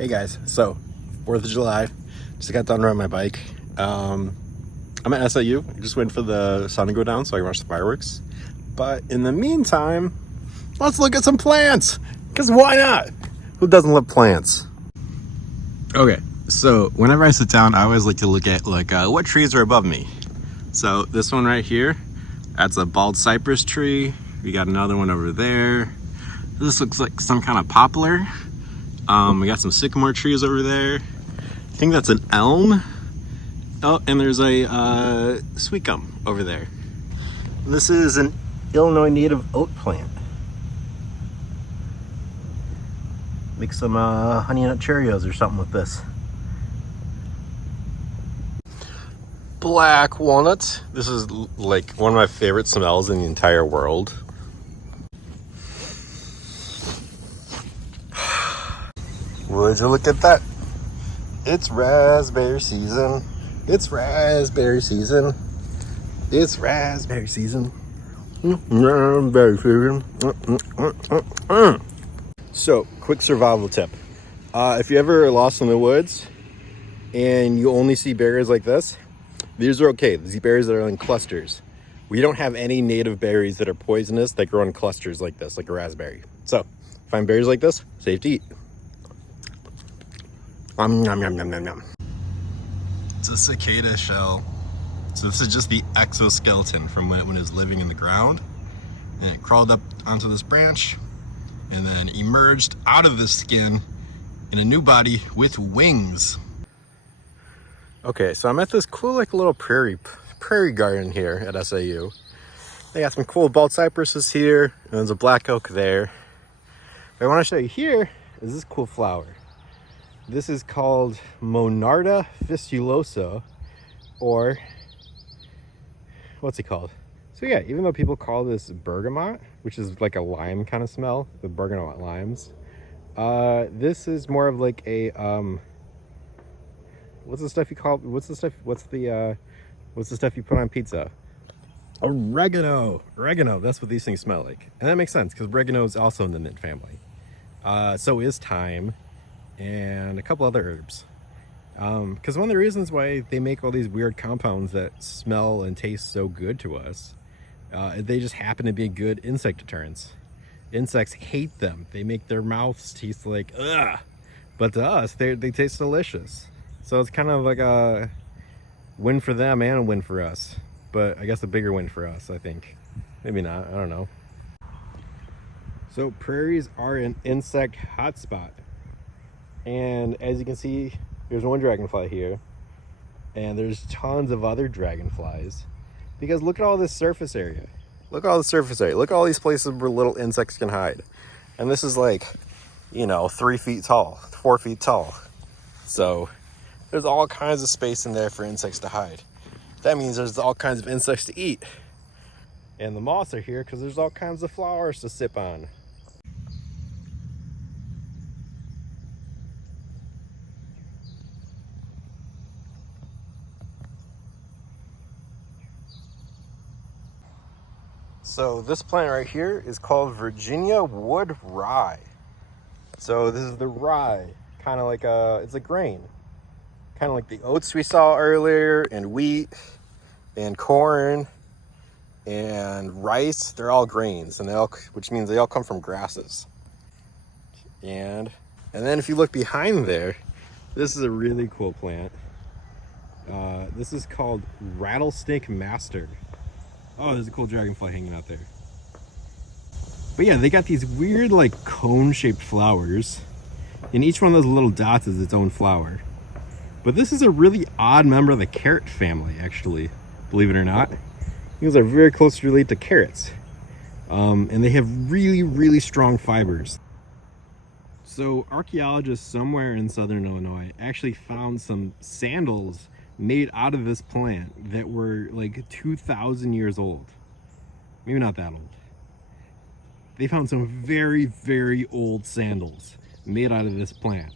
Hey guys, so 4th of July, just got done riding my bike. I'm at SIU, I just waiting for the sun to go down so I can watch the fireworks. But in the meantime, let's look at some plants, because why not? Who doesn't love plants? Okay, so whenever I sit down, I always like to look at what trees are above me. So this one right here, that's a bald cypress tree. We got another one over there. This looks like some kind of poplar. We got some sycamore trees over there. I think that's an elm. Oh, and there's a sweet gum over there. This is an Illinois native oat plant. Make some honey nut Cheerios or something with this. Black walnut. This is like one of my favorite smells in the entire world. Would you look at that? It's raspberry season. It's raspberry season. It's raspberry season. Raspberry season. So, quick survival tip. If you ever are lost in the woods and you only see berries like this, these are okay. These berries that are in clusters. We don't have any native berries that are poisonous that grow in clusters like this, like a raspberry. So, find berries like this, safe to eat. Yum, yum, yum, yum, yum. It's a cicada shell. So this is just the exoskeleton from when it was living in the ground. And it crawled up onto this branch and then emerged out of the skin in a new body with wings. Okay, so I'm at this cool little prairie garden here at SIU. They got some cool bald cypresses here, and there's a black oak there. What I want to show you here is this cool flower. This is called Monarda fistulosa, or what's it called? So yeah, even though people call this bergamot, which is like a lime kind of smell, the bergamot limes, this is more of like a what's the stuff you put on pizza? Oregano. That's what these things smell like, and that makes sense because oregano is also in the mint family. So is thyme and a couple other herbs. Because one of the reasons why they make all these weird compounds that smell and taste so good to us, they just happen to be good insect deterrents. Insects hate them. They make their mouths taste like ugh, but to us they taste delicious. So it's kind of like a win for them and a win for us, but I guess a bigger win for us, I think. Maybe not, I don't know. So prairies are an insect hotspot, and as you can see, there's one dragonfly here, and there's tons of other dragonflies, because look at all this surface area. Look at all the surface area. Look at all these places where little insects can hide. And this is like, 3 feet tall, 4 feet tall. So there's all kinds of space in there for insects to hide. That means there's all kinds of insects to eat. And the moths are here because there's all kinds of flowers to sip on. So this plant right here is called Virginia wood rye. So this is the rye, kind of like it's a grain. Kind of like the oats we saw earlier, and wheat, and corn, and rice. They're all grains, and which means they all come from grasses. And then if you look behind there, this is a really cool plant. This is called Rattlesnake Master. Oh, there's a cool dragonfly hanging out there. But yeah, they got these weird cone-shaped flowers, and each one of those little dots is its own flower. But this is a really odd member of the carrot family, actually, believe it or not. These are very closely related to carrots. And they have really, really strong fibers. So archaeologists somewhere in southern Illinois actually found some sandals made out of this plant that were like 2,000 years old. Maybe not that old. They found some very, very old sandals made out of this plant,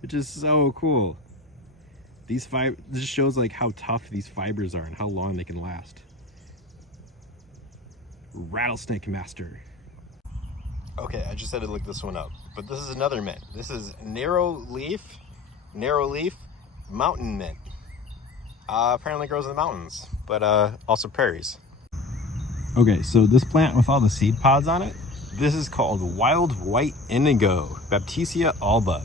which is so cool. This shows how tough these fibers are and how long they can last. Rattlesnake Master. Okay, I just had to look this one up. But this is another mint. This is narrow leaf mountain mint. Apparently grows in the mountains, but also prairies. Okay, so this plant with all the seed pods on it, this is called wild white indigo, Baptisia alba.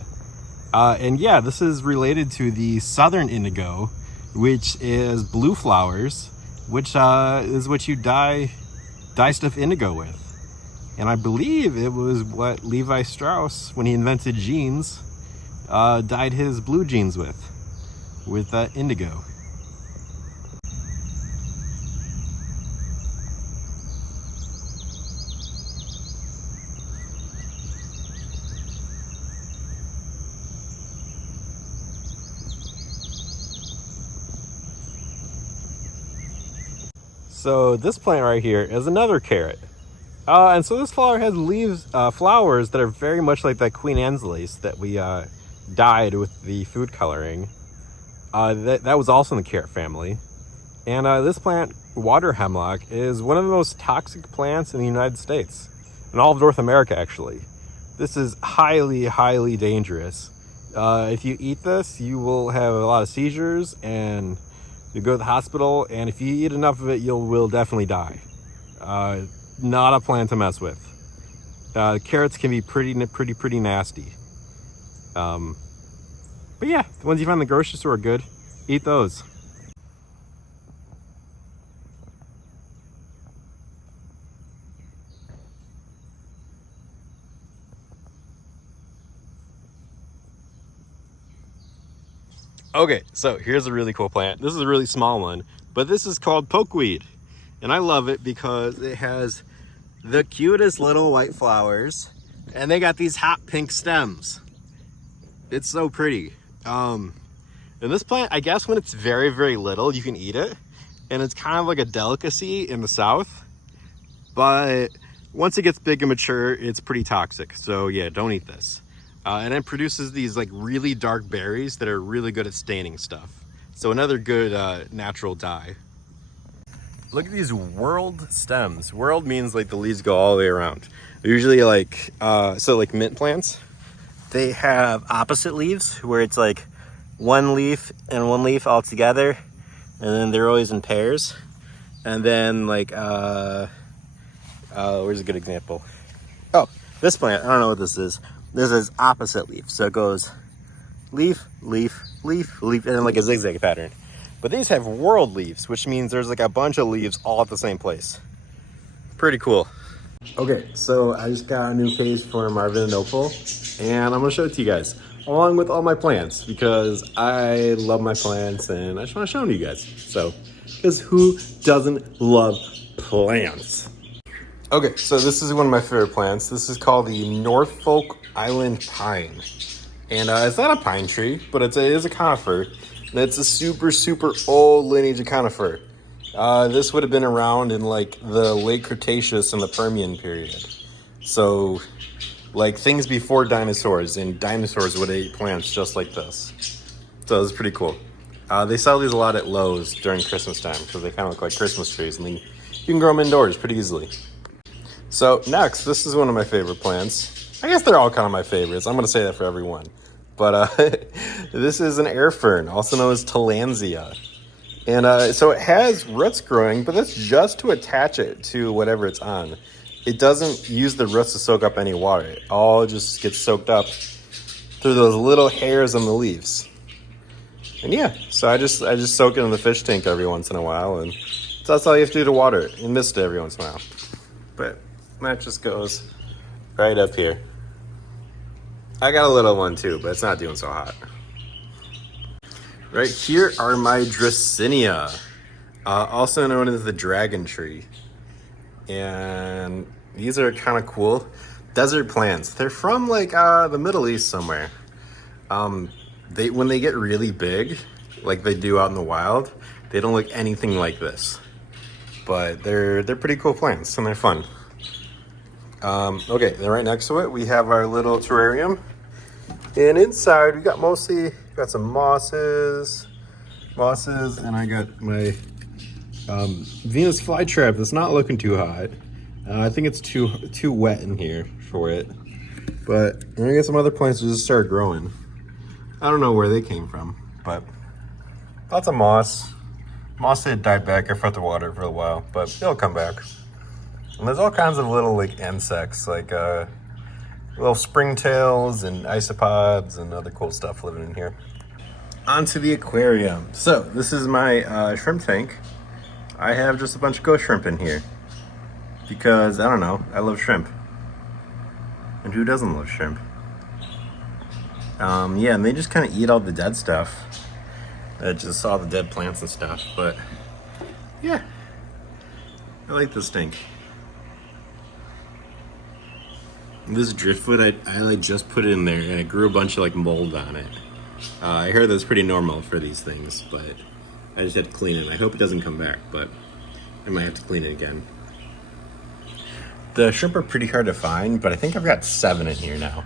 And yeah, this is related to the southern indigo, which is blue flowers, which is what you dye stuff indigo with. And I believe it was what Levi Strauss, when he invented jeans, dyed his blue jeans with indigo. So this plant right here is another carrot. And so this flower has leaves, flowers that are very much like that Queen Anne's lace that we dyed with the food coloring. That was also in the carrot family. And this plant, water hemlock, is one of the most toxic plants in the United States. In all of North America, actually. This is highly, highly dangerous. If you eat this, you will have a lot of seizures and you go to the hospital, and if you eat enough of it, you will definitely die. Not a plant to mess with. Carrots can be pretty nasty. But yeah, the ones you find in the grocery store are good. Eat those. Okay, so here's a really cool plant. This is a really small one, but this is called pokeweed. And I love it because it has the cutest little white flowers, and they got these hot pink stems. It's so pretty. And this plant, I guess when it's very, very little, you can eat it. And it's kind of like a delicacy in the South. But once it gets big and mature, it's pretty toxic. So yeah, don't eat this. And it produces these like really dark berries that are really good at staining stuff. So another good natural dye. Look at these whorled stems. Whorled means like the leaves go all the way around. They're usually like, so like mint plants, they have opposite leaves where it's like one leaf and one leaf all together. And then they're always in pairs. And then like, where's a good example? Oh, this plant, I don't know what this is. This is opposite leaf. So it goes leaf, leaf, leaf, leaf, and then like a zigzag pattern. But these have whorled leaves, which means there's like a bunch of leaves all at the same place. Pretty cool. Okay, so I just got a new case for Marvin and Opal, and I'm gonna show it to you guys, along with all my plants, because I love my plants and I just wanna show them to you guys. So, because who doesn't love plants? Okay, so this is one of my favorite plants. This is called the Norfolk Island Pine. And it's not a pine tree, but it is a conifer. And it's a super, super old lineage of conifer. This would have been around in like the late Cretaceous and the Permian period. So like things before dinosaurs, and dinosaurs would have ate plants just like this. So it's pretty cool. They sell these a lot at Lowe's during Christmas time because they kind of look like Christmas trees, and you can grow them indoors pretty easily. So next, this is one of my favorite plants. I guess they're all kind of my favorites. I'm going to say that for everyone. But this is an air fern, also known as Tillandsia. And so it has roots growing, but that's just to attach it to whatever it's on. It doesn't use the roots to soak up any water. It all just gets soaked up through those little hairs on the leaves. And yeah, so I just soak it in the fish tank every once in a while, and so that's all you have to do to water it, and mist it every once in a while. But that just goes right up here. I got a little one too, but it's not doing so hot. Right here are my Dracaena, also known as the dragon tree. And these are kind of cool desert plants. They're from like the Middle East somewhere. When they get really big, like they do out in the wild, they don't look anything like this. But they're pretty cool plants and they're fun. Okay, then right next to it, we have our little terrarium. And inside, we got some mosses, and I got my Venus flytrap that's not looking too hot. I think it's too wet in here for it. But I'm gonna get some other plants to just start growing. I don't know where they came from, but lots of moss. Moss had died back. I forgot to water it for a while, but it'll come back. And there's all kinds of little like insects, like little springtails and isopods and other cool stuff living in here. Onto the aquarium. So this is my shrimp tank. I have just a bunch of ghost shrimp in here because I don't know, I love shrimp. And who doesn't love shrimp? Yeah, and they just kind of eat all the dead stuff. I just saw the dead plants and stuff, but yeah, I like this tank. This driftwood, I like just put it in there and it grew a bunch of like mold on it. I heard that's pretty normal for these things, but I just had to clean it. I hope it doesn't come back, but I might have to clean it again. The shrimp are pretty hard to find, but I think I've got 7 in here now.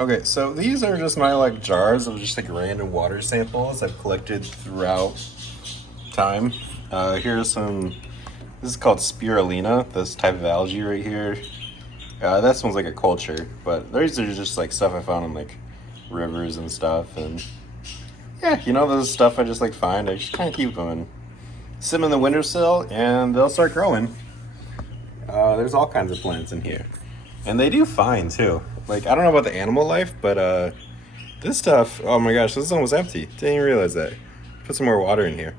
Okay, so these are just my like jars of just like random water samples I've collected throughout time. Here's some, this is called spirulina, this type of algae right here. This one's like a culture, but these are just like stuff I found in like rivers and stuff. And yeah, you know, this stuff I just like find, I just kind of keep them and sit them in the windowsill and they'll start growing. There's all kinds of plants in here. And they do fine too. Like, I don't know about the animal life, but this stuff, oh my gosh, this one was empty. Didn't even realize that. Put some more water in here.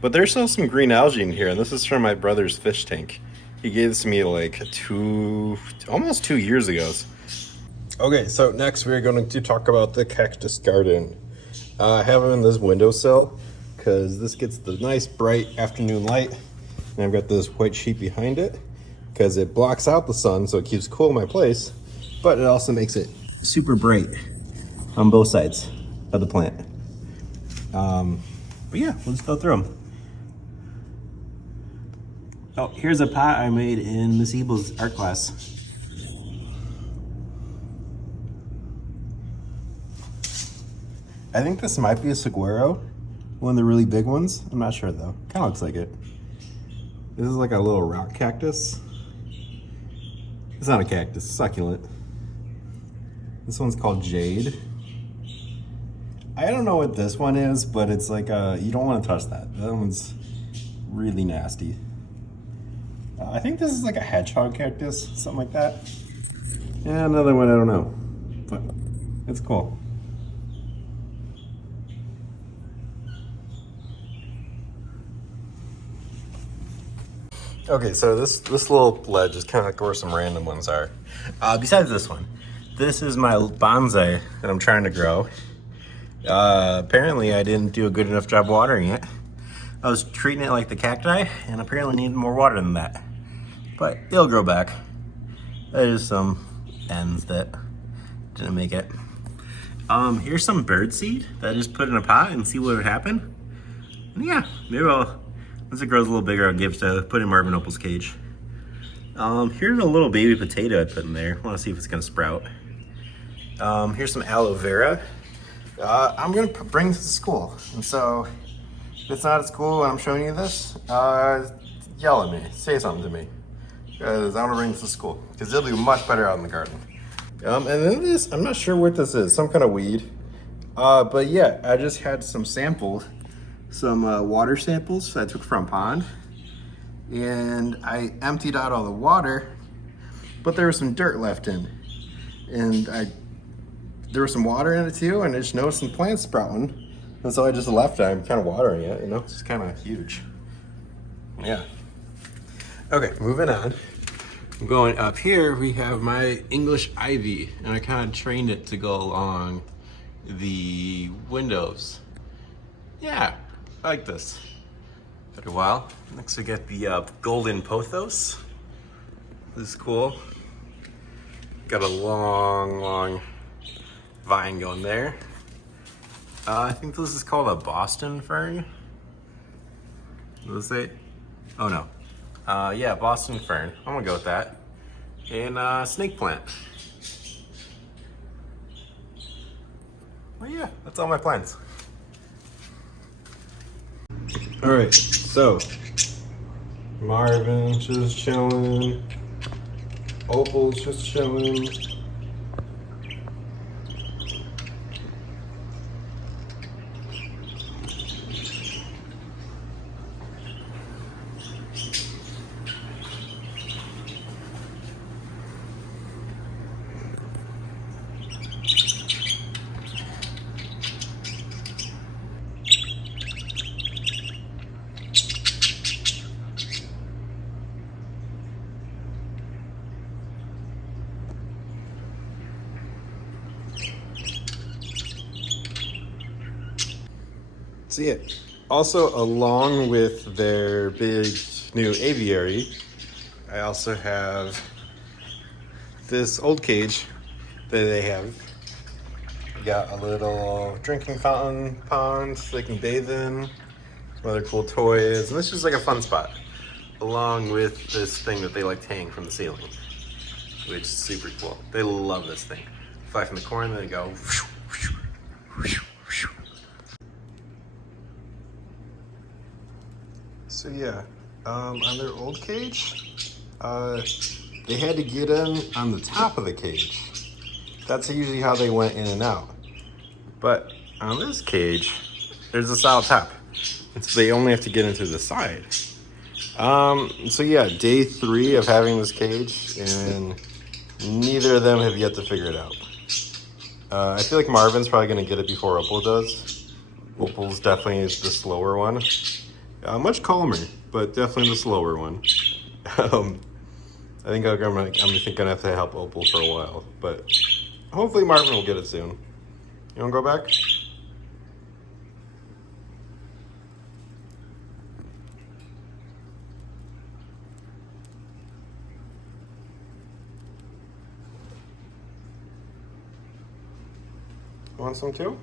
But there's still some green algae in here, and this is from my brother's fish tank. He gave this to me like almost 2 years ago. Okay, so next we're going to talk about the cactus garden. I have them in this windowsill because this gets the nice bright afternoon light. And I've got this white sheet behind it because it blocks out the sun, so it keeps cool in my place. But it also makes it super bright on both sides of the plant. But yeah, let's go through them. Oh, here's a pot I made in Miss Ebel's art class. I think this might be a saguaro, one of the really big ones. I'm not sure though, kind of looks like it. This is like a little rock cactus. It's not a cactus, it's succulent. This one's called Jade. I don't know what this one is, but it's like you don't want to touch that. That one's really nasty. I think this is like a hedgehog cactus, something like that. And another one, I don't know, but it's cool. Okay, so this little ledge is kind of like where some random ones are. Besides this one, this is my bonsai that I'm trying to grow. Apparently I didn't do a good enough job watering it. I was treating it like the cacti and apparently needed more water than that. But it'll grow back. There's some ends that didn't make it. Here's some bird seed that I just put in a pot and see what would happen. And yeah, maybe once it grows a little bigger, I'll put in Marvin Opal's cage. Here's a little baby potato I put in there. I want to see if it's gonna sprout. Here's some aloe vera. I'm gonna bring this to school, and so if it's not at school and I'm showing you this, yell at me, say something to me, because I want to bring this to school, because it'll do much better out in the garden. And then this, I'm not sure what this is, some kind of weed. But yeah, I just had some samples, some water samples I took from a pond, and I emptied out all the water, but there was some dirt left in, and there was some water in it too, and I just noticed some plants sprouting, and so I just left it. I'm kind of watering it, you know, it's kind of huge. Yeah. Okay, moving on. I'm going up here, we have my English ivy, and I kind of trained it to go along the windows. Yeah, I like this. a while. Next we get the golden pothos. This is cool. Got a long vine going there. I think this is called a Boston fern. What does it say? Oh no. Yeah, Boston fern. I'm gonna go with that. And snake plant. Well, yeah, that's all my plants. All right, so Marvin's just chilling. Opal's just chilling. So yeah, also along with their big new aviary, I also have this old cage that they have. Got a little drinking fountain pond they can bathe in, some other cool toys, and this is like a fun spot, along with this thing that they like to hang from the ceiling, which is super cool. They love this thing. Fly from the corner, they go. So yeah, on their old cage, they had to get in on the top of the cage. That's usually how they went in and out. But on this cage, there's a solid top. And so they only have to get into the side. So yeah, day 3 of having this cage, and neither of them have yet to figure it out. I feel like Marvin's probably gonna get it before Opal does. Opal's definitely is the slower one. Much calmer, but definitely the slower one. I think I'm gonna have to help Opal for a while, but hopefully Marvin will get it soon. You wanna go back? Want some too?